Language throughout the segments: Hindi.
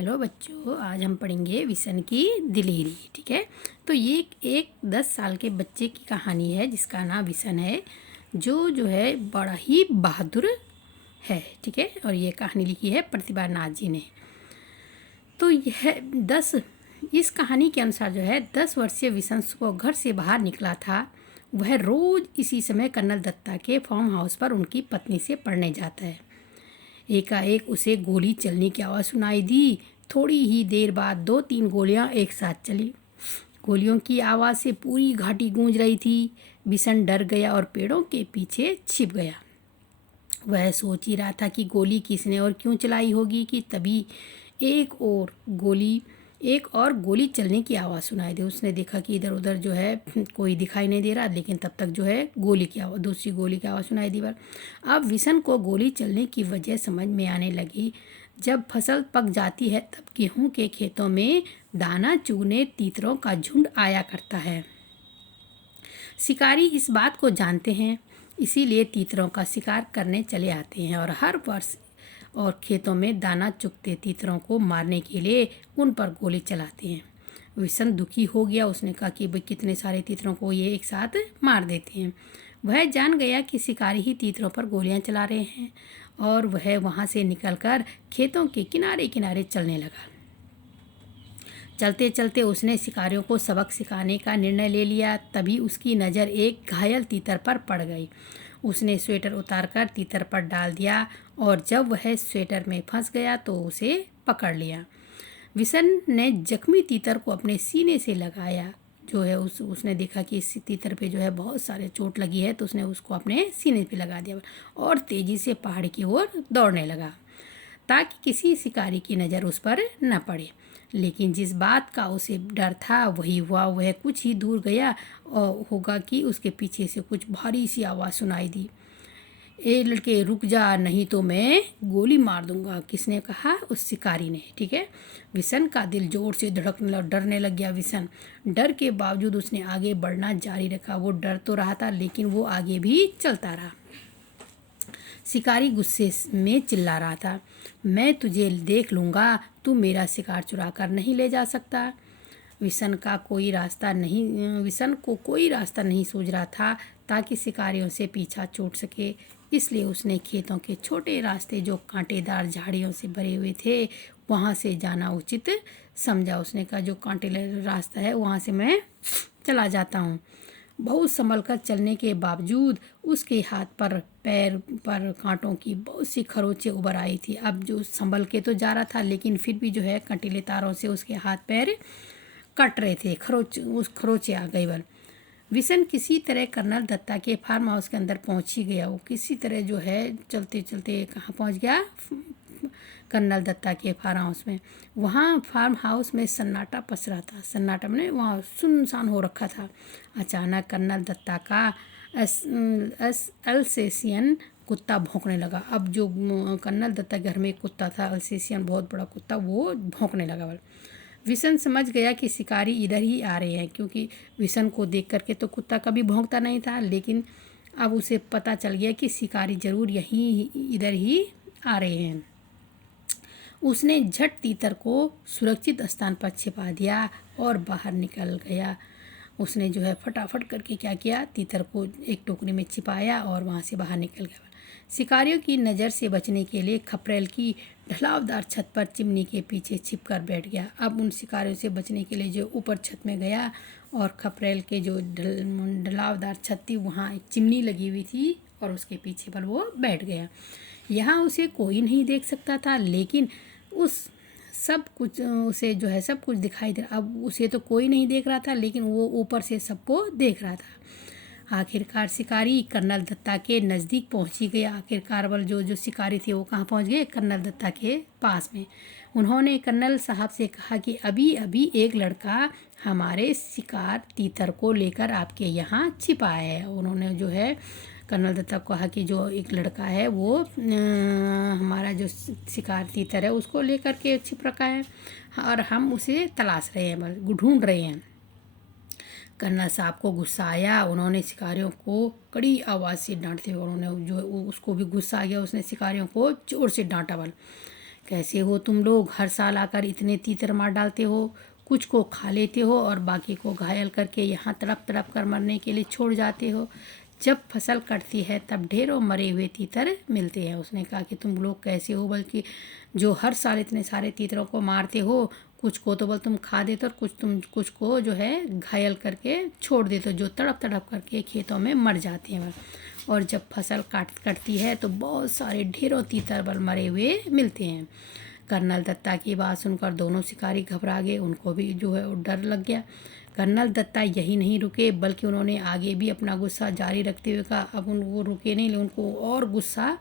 हेलो बच्चों, आज हम पढ़ेंगे विसन की दिलेरी। ठीक है। तो ये एक 10 साल के बच्चे की कहानी है जिसका नाम विसन है, जो है बड़ा ही बहादुर है। ठीक है। और ये कहानी लिखी है प्रतिभा नाथ जी ने। तो यह 10 इस कहानी के अनुसार जो है 10 वर्षीय विसन को घर से बाहर निकला था। वह रोज़ इसी समय कर्नल दत्ता के फार्म हाउस पर उनकी पत्नी से पढ़ने जाता है। एकाएक उसे गोली चलने की आवाज़ सुनाई दी। थोड़ी ही देर बाद 2-3 गोलियां एक साथ चली। गोलियों की आवाज़ से पूरी घाटी गूंज रही थी। बिशन डर गया और पेड़ों के पीछे छिप गया। वह सोच ही रहा था कि गोली किसने और क्यों चलाई होगी कि तभी एक और गोली चलने की आवाज़ सुनाई दी। उसने देखा कि इधर उधर जो है कोई दिखाई नहीं दे रहा, लेकिन तब तक जो है दूसरी गोली की आवाज़ सुनाई दी। अब विसन को गोली चलने की वजह समझ में आने लगी। जब फसल पक जाती है तब गेहूं के खेतों में दाना चुगने तीतरों का झुंड आया करता है। शिकारी इस बात को जानते हैं, इसीलिए तीतरों का शिकार करने चले आते हैं और हर वर्ष खेतों में दाना चुगते तीतरों को मारने के लिए उन पर गोली चलाते हैं। विसन दुखी हो गया। उसने कहा कि भाई कितने सारे तीतरों को ये एक साथ मार देते हैं। वह जान गया कि शिकारी ही तीतरों पर गोलियां चला रहे हैं और वह वहां से निकलकर खेतों के किनारे किनारे चलने लगा। चलते चलते उसने शिकारियों को सबक सिखाने का निर्णय ले लिया। तभी उसकी नज़र एक घायल तीतर पर पड़ गई। उसने स्वेटर उतारकर तीतर पर डाल दिया और जब वह स्वेटर में फंस गया तो उसे पकड़ लिया। विसन ने जख्मी तीतर को अपने सीने से लगाया। जो है उसने देखा कि इस तीतर पे जो है बहुत सारे चोट लगी है, तो उसने उसको अपने सीने पे लगा दिया और तेज़ी से पहाड़ की ओर दौड़ने लगा ताकि किसी शिकारी की नज़र उस पर न पड़े। लेकिन जिस बात का उसे डर था वही हुआ। वह कुछ ही दूर गया और होगा कि उसके पीछे से कुछ भारी सी आवाज़ सुनाई दी। ए लड़के रुक जा, नहीं तो मैं गोली मार दूंगा। किसने कहा? उस शिकारी ने। ठीक है। विसन का दिल जोर से डरने लग गया। विसन डर के बावजूद उसने आगे बढ़ना जारी रखा। वो डर तो रहा था लेकिन वो आगे भी चलता रहा। शिकारी गुस्से में चिल्ला रहा था, मैं तुझे देख लूँगा, तू मेरा शिकार चुरा कर नहीं ले जा सकता। विसन को कोई रास्ता नहीं सूझ रहा था ताकि शिकारियों से पीछा छूट सके। इसलिए उसने खेतों के छोटे रास्ते जो कांटेदार झाड़ियों से भरे हुए थे वहाँ से जाना उचित समझा। उसने कहा जो कांटेदार रास्ता है वहाँ से मैं चला जाता हूँ। बहुत संभल कर चलने के बावजूद उसके हाथ पर पैर पर कांटों की बहुत सी खरोंचें उभर आई थी। अब जो संभल के तो जा रहा था लेकिन फिर भी जो है कंटीले तारों से उसके हाथ पैर कट रहे थे। खरोंचें आ गई। विसन किसी तरह कर्नल दत्ता के फार्म हाउस के अंदर पहुंच ही गया। वो किसी तरह जो है चलते चलते कहाँ पहुंच गया? कर्नल दत्ता के फार्म हाउस में। वहाँ फार्म हाउस में सन्नाटा पसरा था। सन्नाटा में वहाँ सुनसान हो रखा था। अचानक कर्नल दत्ता का अल्सेशियन कुत्ता भौंकने लगा। अब जो कर्नल दत्ता के घर में एक कुत्ता था, अल्सेशियन बहुत बड़ा कुत्ता, वो भौंकने लगा। विसन समझ गया कि शिकारी इधर ही आ रहे हैं, क्योंकि विसन को देख करके तो कुत्ता कभी भौंकता नहीं था, लेकिन अब उसे पता चल गया कि शिकारी ज़रूर इधर ही आ रहे हैं। उसने झट तीतर को सुरक्षित स्थान पर छिपा दिया और बाहर निकल गया। उसने जो है फटाफट करके क्या किया, तीतर को एक टोकरी में छिपाया और वहाँ से बाहर निकल गया। शिकारियों की नज़र से बचने के लिए खपरेल की ढलावदार छत पर चिमनी के पीछे छिपकर बैठ गया। अब उन शिकारियों से बचने के लिए जो ऊपर छत में गया और खपरेल के जो ढलावदार छत थी वहाँ एक चिमनी लगी हुई थी और उसके पीछे पर वो बैठ गया। यहाँ उसे कोई नहीं देख सकता था, लेकिन उसे जो है सब कुछ दिखाई दे। अब उसे तो कोई नहीं देख रहा था, लेकिन वो ऊपर से सबको देख रहा था। आखिरकार शिकारी कर्नल दत्ता के नज़दीक पहुंच ही गया। आखिरकार जो शिकारी थे वो कहाँ पहुंच गए? कर्नल दत्ता के पास में। उन्होंने कर्नल साहब से कहा कि अभी अभी एक लड़का हमारे शिकार तीतर को लेकर आपके यहाँ छिपा है। उन्होंने जो है कर्नल दत्ता को कहा कि जो एक लड़का है वो हमारा जो शिकार तीतर है उसको लेकर के छिप रखा है और हम उसे तलाश रहे हैं, ढूंढ रहे हैं। कर्नल साहब को गुस्सा आया। उन्होंने शिकारियों को कड़ी आवाज़ से डांटते हुए, उन्होंने जो उसको भी गुस्सा आ गया, उसने शिकारियों को जोर से डांटा। कैसे हो तुम लोग, हर साल आकर इतने तीतर मार डालते हो, कुछ को खा लेते हो और बाकी को घायल करके यहाँ तड़प तड़प कर मरने के लिए छोड़ जाते हो। जब फसल कटती है तब ढेरों मरे हुए तीतर मिलते हैं। उसने कहा कि तुम लोग कैसे हो, बल्कि जो हर साल इतने सारे तीतरों को मारते हो, कुछ को तो बल तुम खा देते हो और कुछ को जो है घायल करके छोड़ देते हो, जो तड़प तड़प करके खेतों में मर जाते हैं। और जब फसल कटती है तो बहुत सारे ढेरों तीतर बल मरे हुए मिलते हैं। कर्नल दत्ता की बात सुनकर दोनों शिकारी घबरा गए, उनको भी जो है डर लग गया। कर्नल दत्ता यही नहीं रुके, बल्कि उन्होंने आगे भी अपना गुस्सा जारी रखते हुए कहा। अब वो रुके नहीं, उनको और गुस्सा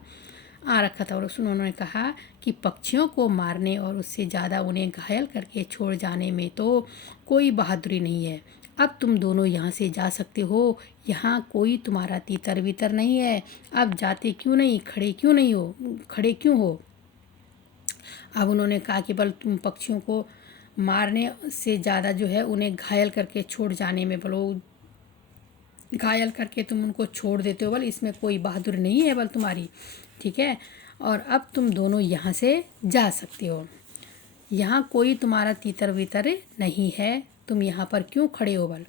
आ रखा था और उन्होंने कहा कि पक्षियों को मारने और उससे ज़्यादा उन्हें घायल करके छोड़ जाने में तो कोई बहादुरी नहीं है। अब तुम दोनों यहाँ से जा सकते हो, यहाँ कोई तुम्हारा तीतर बीतर नहीं है। अब जाते क्यों नहीं, खड़े क्यों हो। अब उन्होंने कहा कि बल तुम पक्षियों को मारने से ज़्यादा जो है उन्हें घायल करके छोड़ जाने में, बोलो घायल करके तुम उनको छोड़ देते हो, बल इसमें कोई बहादुरी नहीं है बल तुम्हारी, ठीक है। और अब तुम दोनों यहाँ से जा सकते हो, यहाँ कोई तुम्हारा तीतर बीतर नहीं है, तुम यहाँ पर क्यों खड़े हो बल।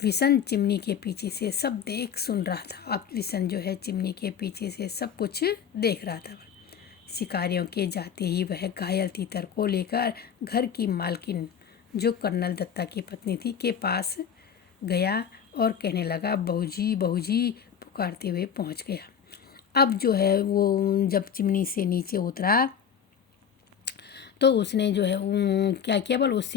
विशन चिमनी के पीछे से सब देख सुन रहा था। अब विशन जो है चिमनी के पीछे से सब कुछ देख रहा था। शिकारियों के जाते ही वह घायल तीतर को लेकर घर की मालकिन, जो कर्नल दत्ता की पत्नी थी, के पास गया और कहने लगा, बहूजी बहूजी पुकारते हुए पहुंच गया। अब जो है वो जब चिमनी से नीचे उतरा तो उसने जो है क्या किया बल, उस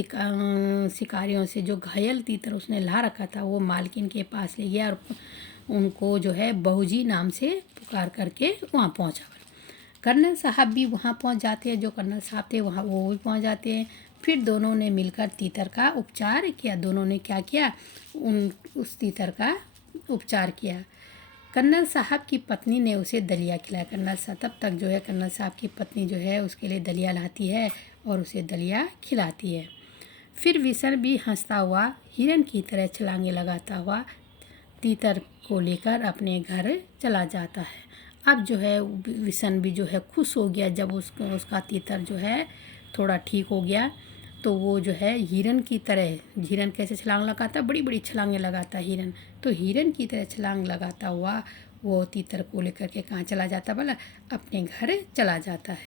शिकारियों से जो घायल तीतर उसने ला रखा था वो मालकिन के पास ले गया और उनको जो है बहूजी नाम से पुकार करके वहाँ पहुँचा। कर्नल साहब भी वहाँ पहुँच जाते हैं, जो कर्नल साहब थे वहाँ वो भी पहुँच जाते हैं। फिर दोनों ने मिलकर तीतर का उपचार किया। दोनों ने क्या किया, उस तीतर का उपचार किया। कर्नल साहब की पत्नी ने उसे दलिया खिलाया। कर्नल साहब तब तक जो है कर्नल साहब की पत्नी जो है उसके लिए दलिया लाती है और उसे दलिया खिलाती है। फिर विशन भी हंसता हुआ हिरन की तरह छलांगे लगाता हुआ तीतर को लेकर अपने घर चला जाता है। अब जो है विशन भी जो है खुश हो गया जब उसका तीतर जो है थोड़ा ठीक हो गया। तो वो जो है हिरन की तरह, हिरन कैसे छलांग लगाता, बड़ी बड़ी छलांगे लगाता हिरन, तो हिरन की तरह छलांग लगाता हुआ वो तीतर को लेकर के कहाँ चला जाता, बोला अपने घर चला जाता है।